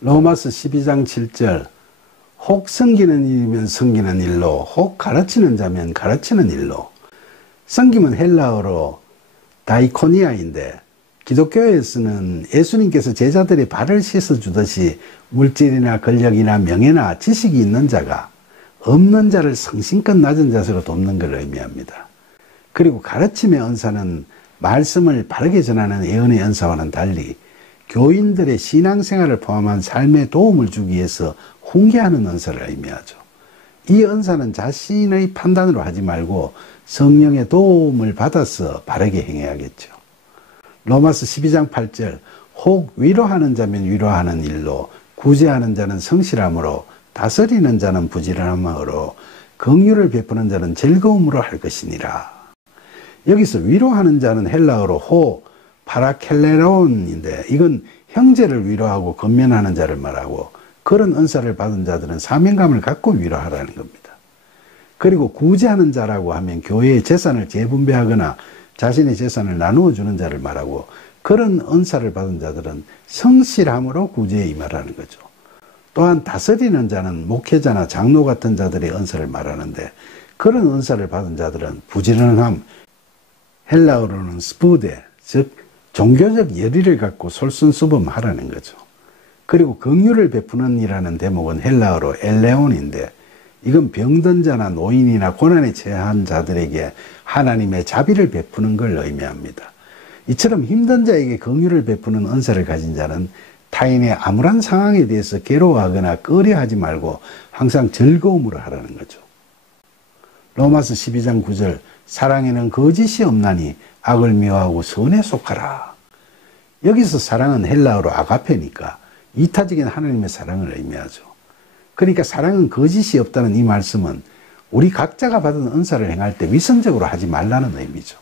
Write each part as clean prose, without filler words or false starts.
로마서 12장 7절 혹 섬기는 일이면 섬기는 일로 혹 가르치는 자면 가르치는 일로. 섬김은 헬라어로 다이코니아인데 기독교에서는 예수님께서 제자들의 발을 씻어주듯이 물질이나 권력이나 명예나 지식이 있는 자가 없는 자를 성심껏 낮은 자세로 돕는 걸 의미합니다. 그리고 가르침의 은사는 말씀을 바르게 전하는 예언의 은사와는 달리 교인들의 신앙생활을 포함한 삶에 도움을 주기 위해서 훈계하는 은사를 의미하죠. 이 은사는 자신의 판단으로 하지 말고 성령의 도움을 받아서 바르게 행해야겠죠. 로마서 12장 8절 혹 위로하는 자면 위로하는 일로 구제하는 자는 성실함으로 다스리는 자는 부지런함으로 긍휼을 베푸는 자는 즐거움으로 할 것이니라. 여기서 위로하는 자는 헬라어로 호 파라켈레론인데 이건 형제를 위로하고 건면하는 자를 말하고 그런 은사를 받은 자들은 사명감을 갖고 위로하라는 겁니다. 그리고 구제하는 자라고 하면 교회의 재산을 재분배하거나 자신의 재산을 나누어 주는 자를 말하고 그런 은사를 받은 자들은 성실함으로 구제에 임하라는 거죠. 또한 다스리는 자는 목회자나 장로 같은 자들의 은사를 말하는데 그런 은사를 받은 자들은 부지런함, 헬라어로는 스푸데, 즉 종교적 열의를 갖고 솔선수범하라는 거죠. 그리고 긍휼을 베푸는 이라는 대목은 헬라어로 엘레온인데 이건 병든 자나 노인이나 고난에 처한 자들에게 하나님의 자비를 베푸는 걸 의미합니다. 이처럼 힘든 자에게 긍휼을 베푸는 은사를 가진 자는 타인의 암울한 상황에 대해서 괴로워하거나 꺼려하지 말고 항상 즐거움으로 하라는 거죠. 로마서 12장 9절 사랑에는 거짓이 없나니 악을 미워하고 선에 속하라. 여기서 사랑은 헬라어로 아가페니까 이타적인 하나님의 사랑을 의미하죠. 그러니까 사랑은 거짓이 없다는 이 말씀은 우리 각자가 받은 은사를 행할 때 위선적으로 하지 말라는 의미죠.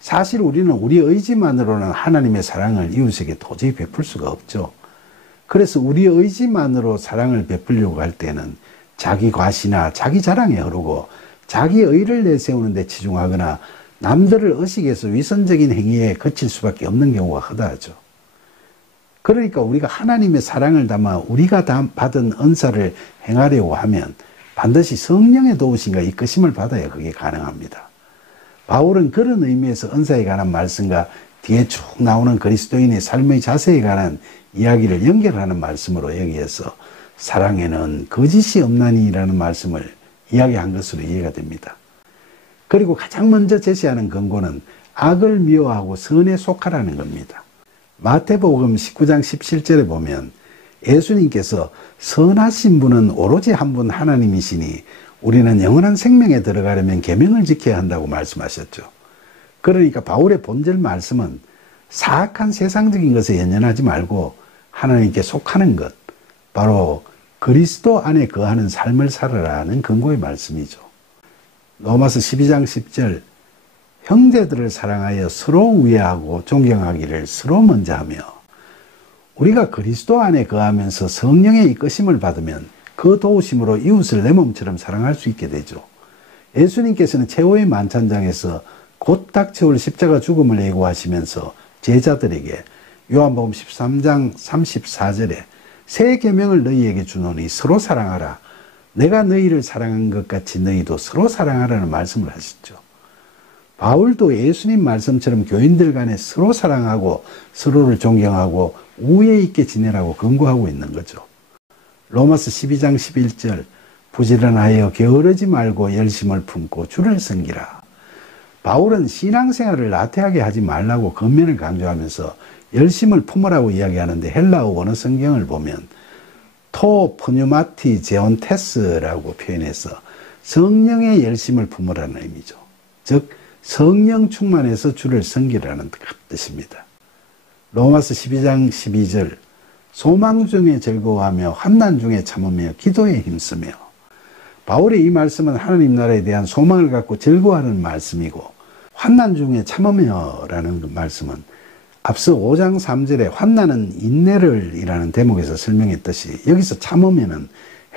사실 우리는 우리 의지만으로는 하나님의 사랑을 이웃에게 도저히 베풀 수가 없죠. 그래서 우리 의지만으로 사랑을 베풀려고 할 때는 자기 과시나 자기 자랑에 흐르고 자기 의를 내세우는 데 치중하거나 남들을 의식해서 위선적인 행위에 거칠 수밖에 없는 경우가 허다하죠. 그러니까 우리가 하나님의 사랑을 담아 우리가 받은 은사를 행하려고 하면 반드시 성령의 도우심과 이끄심을 받아야 그게 가능합니다. 바울은 그런 의미에서 은사에 관한 말씀과 뒤에 쭉 나오는 그리스도인의 삶의 자세에 관한 이야기를 연결하는 말씀으로 여기에서 사랑에는 거짓이 없나니라는 말씀을 이야기한 것으로 이해가 됩니다. 그리고 가장 먼저 제시하는 권고는 악을 미워하고 선에 속하라는 겁니다. 마태복음 19장 17절에 보면 예수님께서 선하신 분은 오로지 한 분 하나님이시니 우리는 영원한 생명에 들어가려면 계명을 지켜야 한다고 말씀하셨죠. 그러니까 바울의 본질 말씀은 사악한 세상적인 것에 연연하지 말고 하나님께 속하는 것, 바로 그리스도 안에 거하는 삶을 살아라는 권고의 말씀이죠. 로마서 12장 10절 형제들을 사랑하여 서로 우애하고 존경하기를 서로 먼저 하며 우리가 그리스도 안에 거하면서 성령의 이끄심을 받으면 그 도우심으로 이웃을 내 몸처럼 사랑할 수 있게 되죠. 예수님께서는 최후의 만찬장에서 곧 닥쳐올 십자가 죽음을 예고하시면서 제자들에게 요한복음 13장 34절에 새 계명을 너희에게 주노니 서로 사랑하라. 내가 너희를 사랑한 것 같이 너희도 서로 사랑하라는 말씀을 하셨죠. 바울도 예수님 말씀처럼 교인들 간에 서로 사랑하고 서로를 존경하고 우애 있게 지내라고 권고하고 있는 거죠. 로마서 12장 11절 부지런하여 게으르지 말고 열심을 품고 주를 섬기라. 바울은 신앙생활을 나태하게 하지 말라고 권면을 강조하면서 열심을 품으라고 이야기하는데 헬라어 원어 성경을 보면 토 푸뉴마티 제온테스라고 표현해서 성령의 열심을 품으라는 의미죠. 즉 성령 충만해서 주를 섬기라는 뜻입니다. 로마서 12장 12절 소망 중에 즐거워하며 환난 중에 참으며 기도에 힘쓰며. 바울의 이 말씀은 하나님 나라에 대한 소망을 갖고 즐거워하는 말씀이고 환난 중에 참으며라는 말씀은 앞서 5장 3절에 환난은 인내를 이라는 대목에서 설명했듯이 여기서 참으면은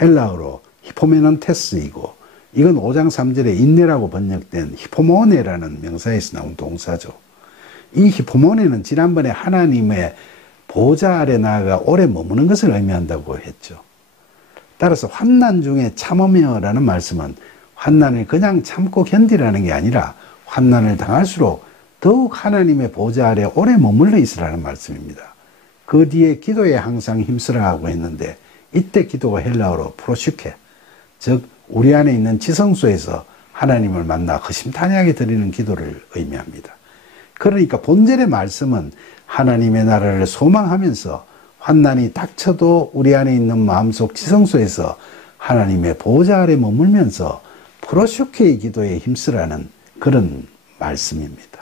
헬라어로 히포메넌테스이고 이건 5장 3절에 인내라고 번역된 히포모네라는 명사에서 나온 동사죠. 이 히포모네는 지난번에 하나님의 보좌 아래 나아가 오래 머무는 것을 의미한다고 했죠. 따라서 환난 중에 참으며라는 말씀은 환난을 그냥 참고 견디라는 게 아니라 환난을 당할수록 더욱 하나님의 보좌 아래 오래 머물러 있으라는 말씀입니다. 그 뒤에 기도에 항상 힘쓰라고 했는데 이때 기도가 헬라어로 프로슈케, 즉 우리 안에 있는 지성소에서 하나님을 만나 허심탄회하게 드리는 기도를 의미합니다. 그러니까 본절의 말씀은 하나님의 나라를 소망하면서 환난이 닥쳐도 우리 안에 있는 마음속 지성소에서 하나님의 보좌 아래 머물면서 프로슈케의 기도에 힘쓰라는 그런 말씀입니다.